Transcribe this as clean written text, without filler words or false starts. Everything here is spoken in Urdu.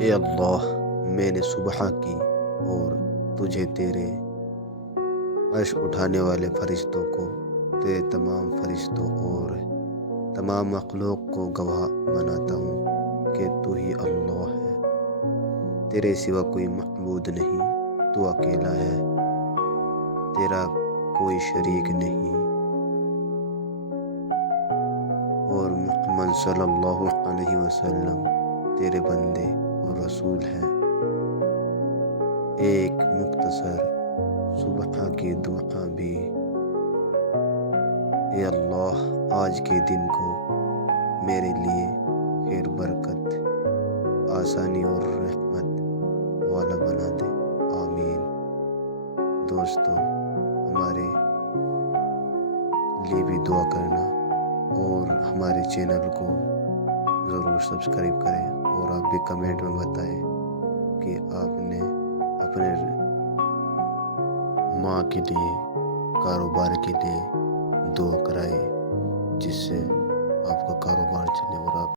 اے اللہ، میں نے صبح کی اور تجھے تیرے عرش اٹھانے والے فرشتوں کو، تیرے تمام فرشتوں اور تمام مخلوق کو گواہ بناتا ہوں کہ تو ہی اللہ ہے، تیرے سوا کوئی معبود نہیں، تو اکیلا ہے، تیرا کوئی شریک نہیں، اور محمد صلی اللہ علیہ وسلم تیرے بندے اور رسول ہیں۔ ایک مختصر صبح کی دعا بھی: اے اللہ، آج کے دن کو میرے لیے خیر، برکت، آسانی اور رحمت والا بنا دے، آمین۔ دوستو، ہمارے لیے بھی دعا کرنا اور ہمارے چینل کو ضرور سبسکرائب کریں، اور آپ بھی کمنٹ میں بتائیں کہ آپ نے اپنے ماں کے لیے، کاروبار کے لیے دعا کرائے، جس سے آپ کا کاروبار چلے اور آپ